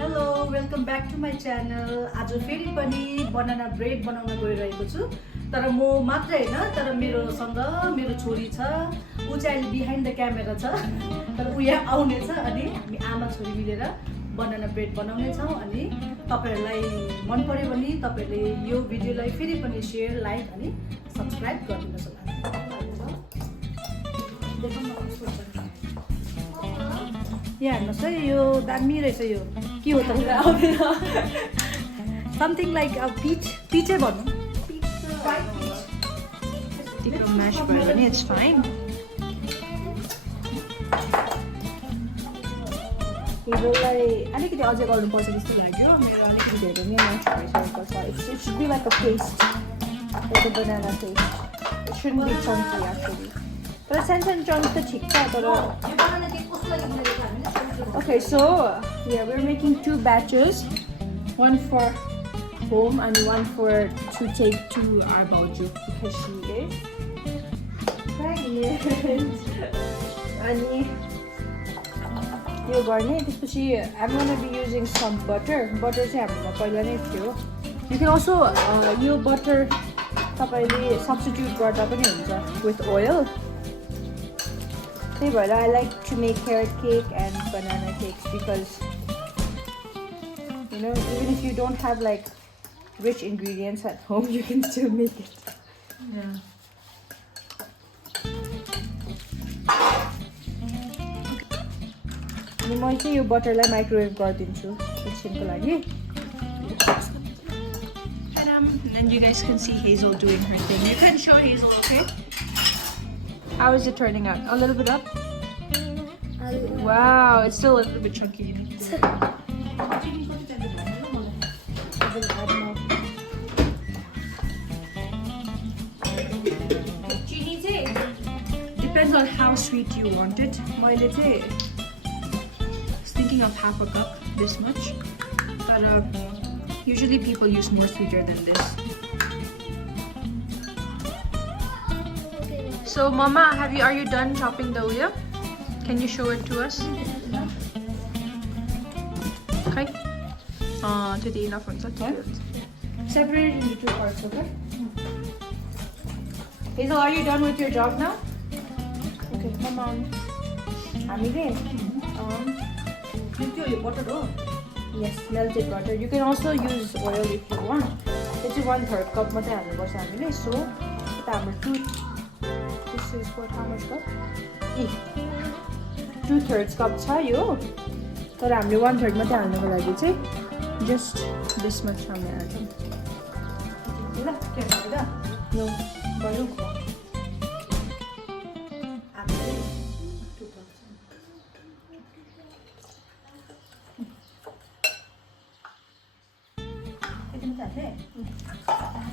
Hello welcome back to my channel. आज फेरि पनि बनाना ब्रेड बनाउन गइरहेको छु। तर म मात्र हैन, तर मेरोसँग मेरो छोरी छ। ऊ चाहिँ अहिले बिहाइन्ड द क्यामेरा छ, तर ऊ यहाँ आउनेछ। अनि हामी आमा छोरी मिलेर बनाना ब्रेड बनाउने छौँ। अनि तपाईहरुलाई मन पर्यो भने तपाईहरुले यो भिडियोलाई फेरि पनि शेयर, लाइक अनि सब्स्क्राइब गरिदिनुहोस् होला। यहाँ हेर्नुहोस् है, यो दामी रहेछ। यो के हो त समथिङ लाइक पिचै भनौँ। Tikka mash bread, it's fine. हिरोलाई अलिकति अझै गर्नुपर्छ जस्तो लाग्यो। मेरो अलिकति धेरै नै म्याच भइसकेको छ। It should be like a paste, like a banana paste. It shouldn't be chunky actually. तर सानो chunks त ठिक छ, तर Okay, so yeah, we're making 2 batches, one for home and one to take to our bauju because she is pregnant. अनि यो गर्ने त्यसपछि I'm going to be using some butter. Butter चाहिँ हाम्रोमा पहिला नै थियो. You can also यो butter तपाईले substitute गर्दा पनि हुन्छ with oil. I like to make carrot cake and banana cakes because, you know, even if you don't have like rich ingredients at home, you can still make it. Yeah. अनि म चाहिँ यो बटरलाई microwave गरिदिन्छु एकछिनको लागि। And then you guys can see Hazel doing her thing. You can show Hazel, okay? How is it turning out? A little bit up? Wow, it's still a little bit chunky. You need to depends on how sweet you want it. I was thinking of half a cup, this much. But usually people use more sweeter than this. So Mama, are you done chopping the uya? Can you show it to us? Okay. Today enough on that. Separate into 2 parts, okay? Hazel, are you done with your job now? Okay, come on. हामीले Yes, melted butter. You can also use oil if you want. This is 1/3 cup मात्रै हाल्नुपर्छ हामीले. So, यता हाम्रो 2. This is what, how much cup? 2/3 cup छ यो. तर हामीले 1/3 मात्रै हाल्नको लागि चाहिँ just this much हामीले हाल्छौँ। ल के गर्नु त? नो गर्नु।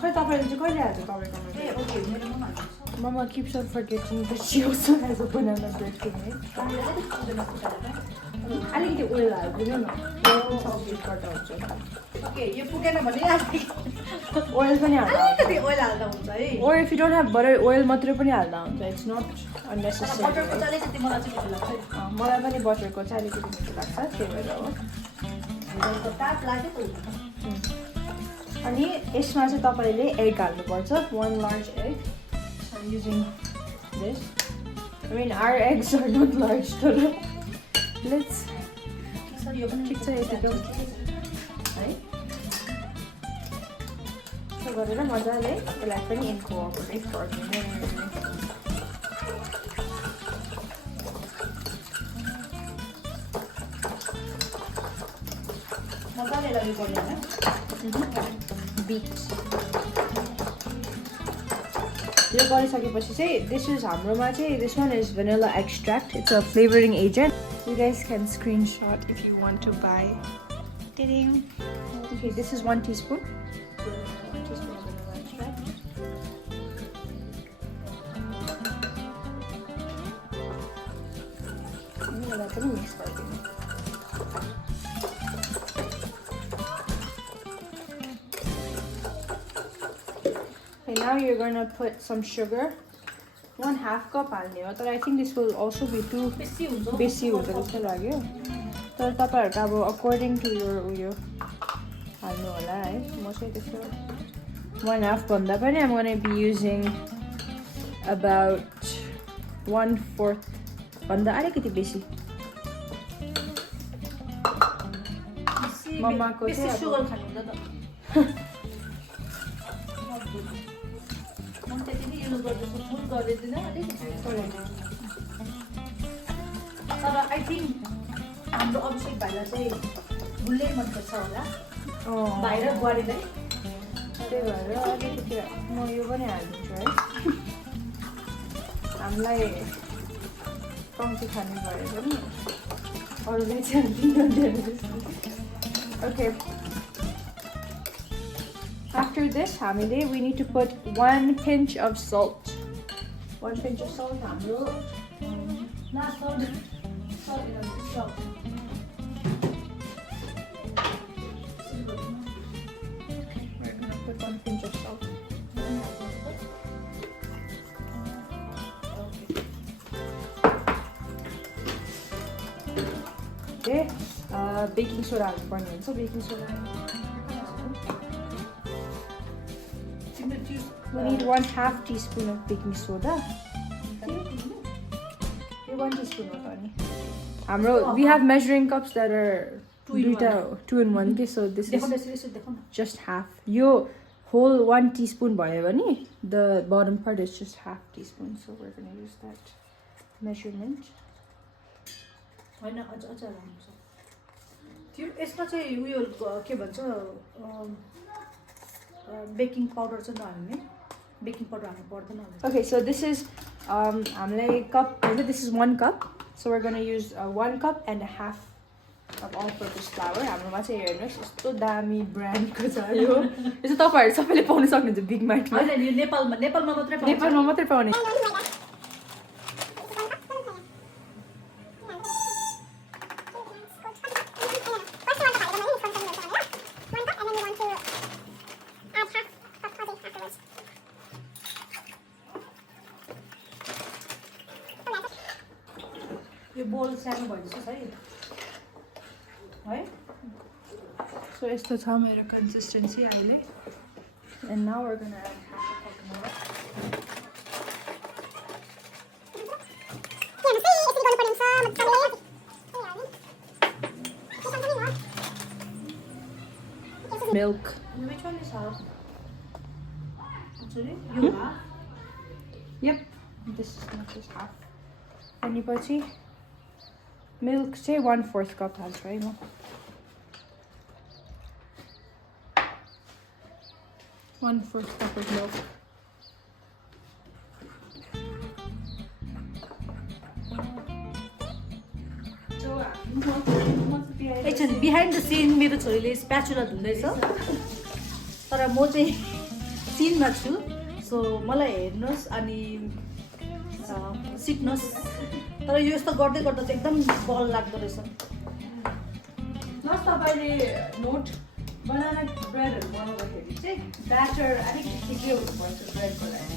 खै तपाईले चाहिँ कहिले हाल्छ तपाईको? Mama keeps on forgetting that she also has a banana bread to make. अलिकति ओइल हाल्दिनु न, सब्जी गर्दा हुन्छ। ओके, यो पुगेन भने ओइल पनि हाल्दा अलिकति ओइल हाल्दा हुन्छ है। Or if you don't have butter, oil मात्रै पनि हाल्दा हुन्छ। It's not unnecessary. बटरको चाहिँ अलिकति मलाई चाहिँ मिठो लाग्छ। मलाई पनि बटरको चाहिँ अलिकति मिठो लाग्छ, त्यही भएर हो। हेजलको ताप लाग्यो त। अनि यसमा चाहिँ तपाईले एग हाल्नुपर्छ, 1 large egg. I'm using this. I mean, our eggs are not large, but let's. ठिक छ यतिको है। त्यो गरेर मजाले यसलाई पनि इन्कोर्पोरेट गरिदिनु। मजाले यसलाई उयो गर्नु हैन, बीट। यो गरिसकेपछि चाहिँ this is हाम्रोमा चाहिँ this one is vanilla extract. It's a flavoring agent. You guys can screenshot if you want to buy. Ding. Okay, this is 1 teaspoon. 1 teaspoon of vanilla extract. I'm going to mix it. Okay, now you're going to put some sugar. 1/2 cup हाल्ने हो, तर I think this will also be too बेसी हुन्छ जस्तो लाग्यो। तर तपाईँहरूको अब अकर्डिङ टु योर उयो हाल्नु होला है म चाहिँ त्यसो 1/2 भन्दा पनि I'm going to be using about 1/4 भन्दा अलिकति बेसी मम्माको चाहिँ अब सुगर खानु हुँदैन म त्यति नै युज गर्दैछु फुल गर्दिनँ अलिकति तर आई थिङ्क हाम्रो अभिषेक भाइलाई चाहिँ फुल्लै मनपर्छ होला भाइ र बुहारीलाई त्यही भएर अलिकति म यो पनि हालिदिन्छु है हामीलाई कम्ती खाने भए पनि अरूले चाहिँ okay after this हामीले we need to put 1 pinch of salt 1 pinch of salt हाम्रो we're gonna put 1 pinch of salt okay baking soda हाल्नुपर्ने हुन्छ baking soda we need 1/2 teaspoon of baking soda यो 1 teaspoon हो त नि हाम्रो we have measuring cups that are 2 in 1 okay so this is just half यो whole 1 teaspoon भयो भने the bottom part is just half teaspoon so we're going to use that measurement होइन अझ राम्रो छ त्यो यसमा चाहिँ उयो के भन्छ बेकिङ पाउडर चाहिँ नहाल्ने बेकिङ पाउडर हाल्नु पर्दैन okay so this is हामीलाई cup this is 1 cup so we're going to use 1 cup and a half of all purpose flour हाम्रोमा चाहिँ हेर्नुहोस् यस्तो दामी ब्रान्डको छ यो यसो तपाईँहरू सबैले पाउन सक्नुहुन्छ बिग मार्टमा होइन यो नेपालमा मात्रै पाउने यो बोल सानो भइसक्यो है so यस्तो छ मेरो consistency अहिले and now we're going to add half a cup more milk which one is half yep this is just half अनि पछि milk चाहिँ 1/4 cup हाल्छु है म 1/4 cup of milk एकछिन बिहाइन्ड द सिन मेरो छोरीले स्प्याचुला धुँदैछ तर म चाहिँ सिनमा छु सो मलाई हेर्नुहोस् अनि सिक्नुहोस् तर यो यस्तो गर्दै गर्दा चाहिँ एकदम बल लाग्दो रहेछ तपाईँले नोट बनाना ब्रेडहरू बनाउँदाखेरि चाहिँ ब्याटर अलिक ठिकै हुनुपर्छ ब्रेडको लागि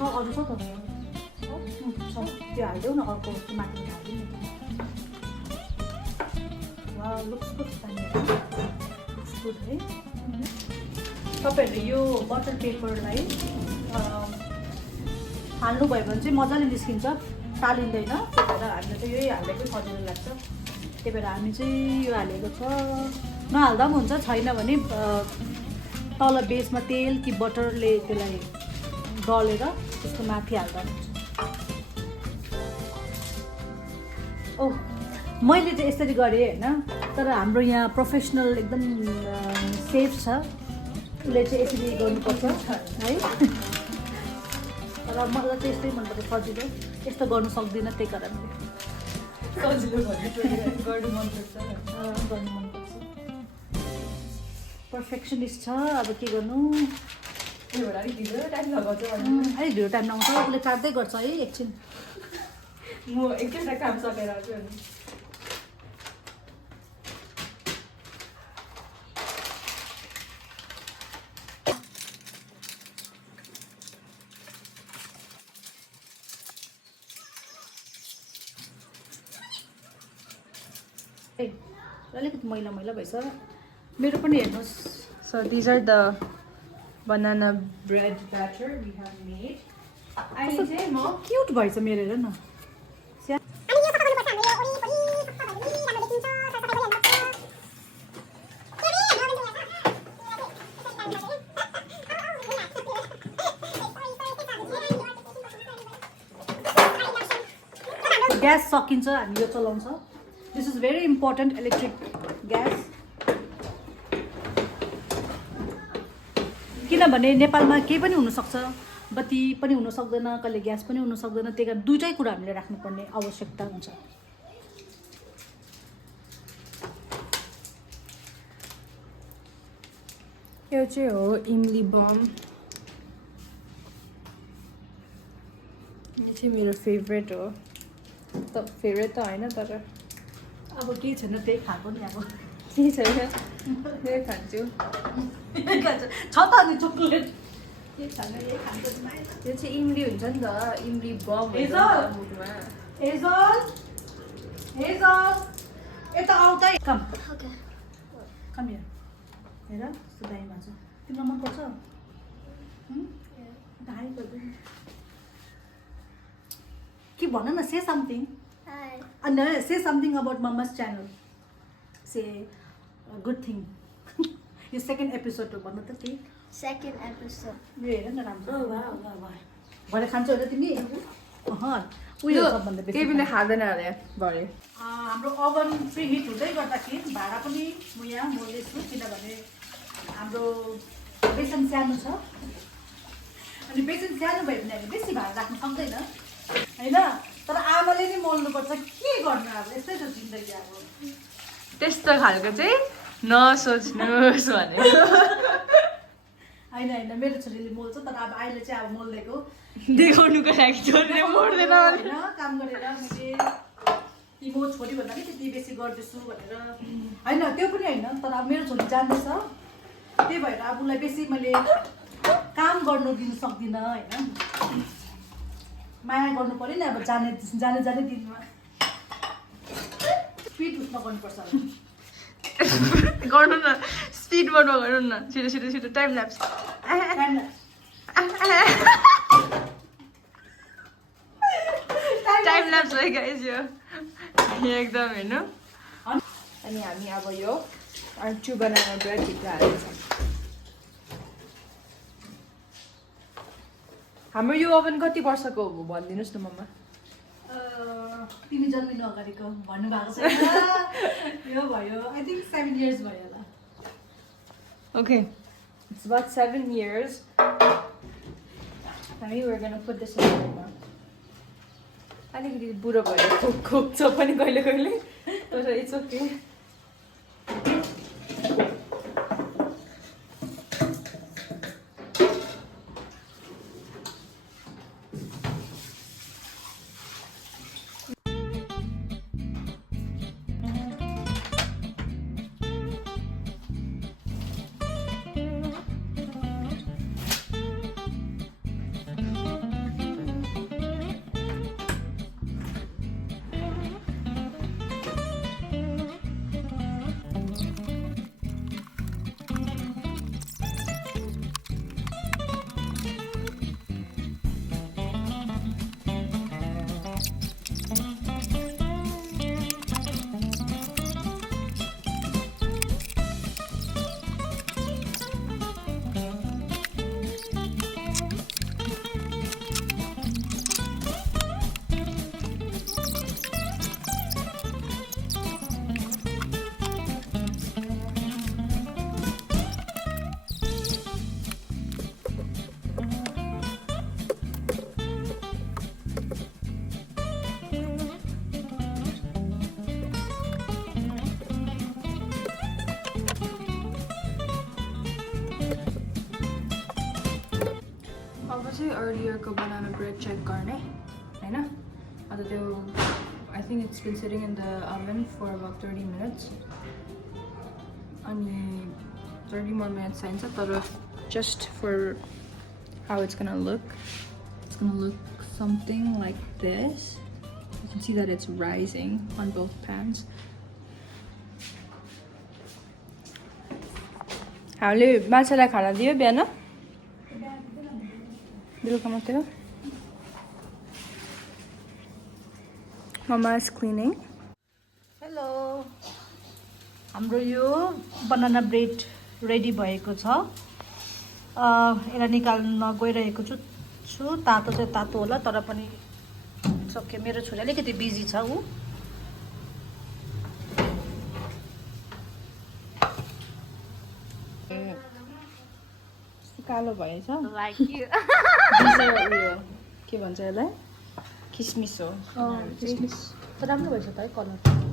अरू छ त त्यो हालिदेऊ न अर्को माथि हालिदिनु लुक्स गुड है तपाईँहरूले यो बटर पेपरलाई हाल्नुभयो भने चाहिँ मजाले निस्किन्छ टालिँदैन त्यही भएर हामीले चाहिँ यही हालेकै सजिलो लाग्छ त्यही भएर हामी चाहिँ यो हालेको छ नहाल्दा पनि हुन्छ छैन भने तल बेसमा तेल कि बटरले त्यसलाई दलेर त्यसको माथि हाल्दा हुन्छ ओह मैले चाहिँ यसरी गरेँ होइन तर हाम्रो यहाँ प्रोफेसनल एकदम सेफ छ उसले चाहिँ यसरी गर्नुपर्छ है तर मलाई चाहिँ यस्तै मनपर्छ सजिलो यस्तो गर्नु सक्दिनँ त्यही कारणले गर्नु मनपर्छ पर्फेक्सनिस्ट छ अब के गर्नु अलिक ढिलो टाइम लगाउँछ उसले काट्दै गर्छ है एकछिन म एकचोटि काम सकेर आउँछु अनि अलिकति मैला मैला भएछ मेरो पनि हेर्नुहोस् So these are the banana bread batter we have made. कस्तो क्युट भएछ मेरो हेर न ग्यास सकिन्छ हामी यो चलाउँछ this is very important electric gas किनभने नेपालमा केही पनि हुनसक्छ बत्ती पनि हुन सक्दैन कहिले ग्यास पनि हुन सक्दैन त्यही कारण दुईटै कुरा हामीले राख्नुपर्ने आवश्यकता हुन्छ यो चाहिँ हो इमली बम यो चाहिँ मेरो फेभरेट हो त फेभरेट त होइन तर अब केही छैन त्यही खाएको नि अब केही छैन त्यही खान्छु छ त अनि चोकलेट के छैन यही खान्छ यो चाहिँ इमली हुन्छ नि त इमली बम हुन्छ नि त मुखमा हेजल हेजल यता आउ त कम कम हियर हेर कस्तो दामी भन्छ तिमीलाई मनपर्छ हाई गरिदिनु के भन न say something and say something about Mama's channel. Say a good thing. यो सेकेन्ड एपिसोड हो भन्नु त के Second episode. यो हेर न राम्रो भरे खान्छौ होला तिमी उयो सबभन्दा बेसी केही पनि खाँदैन अरे भरे हाम्रो ओभन प्री हिट हुँदै गर्दाखेरि भाँडा पनि म यहाँ मोल्दैछु किनभने हाम्रो बेसन सानो छ अनि बेसन सानो भयो भने हामी बेसी भाँडा राख्नु सक्दैन होइन तर आमाले नै मोल्नुपर्छ के गर्नु अब यस्तै छ जिन्दगी अब त्यस्तो खालको चाहिँ नसोच्नुहोस् भने होइन होइन मेरो छोरीले मोल्छ तर अब अहिले चाहिँ अब मोल्दिएको देखाउनुको लागि छोरीले मोड्दैन होइन काम गरेर मैले तिम्रो छोरी भन्दा नि त्यति बेसी गर्दैछु भनेर होइन त्यो पनि होइन तर अब मेरो छोरी जान्दैछ त्यही भएर अब उसलाई बेसी मैले काम गर्नु दिनु सक्दिनँ होइन माया गर्नु पऱ्यो नि अब जाने जाने जाने दिनमा स्पिड उठ्न गर्नुपर्छ गर्नु न स्पिड बढ्नु गर्नु न छिटो छिटो छिटो टाइम ल्याप्स टाइम ल्याप्स है गाइस यो एकदम हेर्नु अनि हामी अब यो अर्चु बनाना ब्रेड भित्र हाल्दैछौँ हाम्रो यो ओभन कति वर्षको हो भनिदिनुहोस् न मम्मा तिमी जन्मिनु अगाडिको भन्नुभएको छ यो भयो आई थिङ्क 7 years भयो होला Okay, it's about 7 years. I mean, we're gonna put this in right now. अलिकति बुढो भयो खोक्छ पनि कहिले कहिले तर it's okay earlier ko banana bread check garne haina ado त्यो I think it's been sitting in the oven for about 30 minutes अनि 30 more minutes चाहिन्छ तर just for how it's gonna look something like this. You can see that it's rising on both pans. हामीले माछालाई खाना दियो बिहान बेलुका मात्रै हो ममा इज क्लिनिङ हेलो हाम्रो यो बनाना ब्रेड रेडी भएको छ यसलाई निकाल्न गइरहेको छु तातो चाहिँ तातो होला तर पनि सक्यो मेरो छोरी अलिकति बिजी छ ऊ कालो भएछ उयो के भन्छ यसलाई किसमिस हो किसमिस राम्रो भएछ त है कलर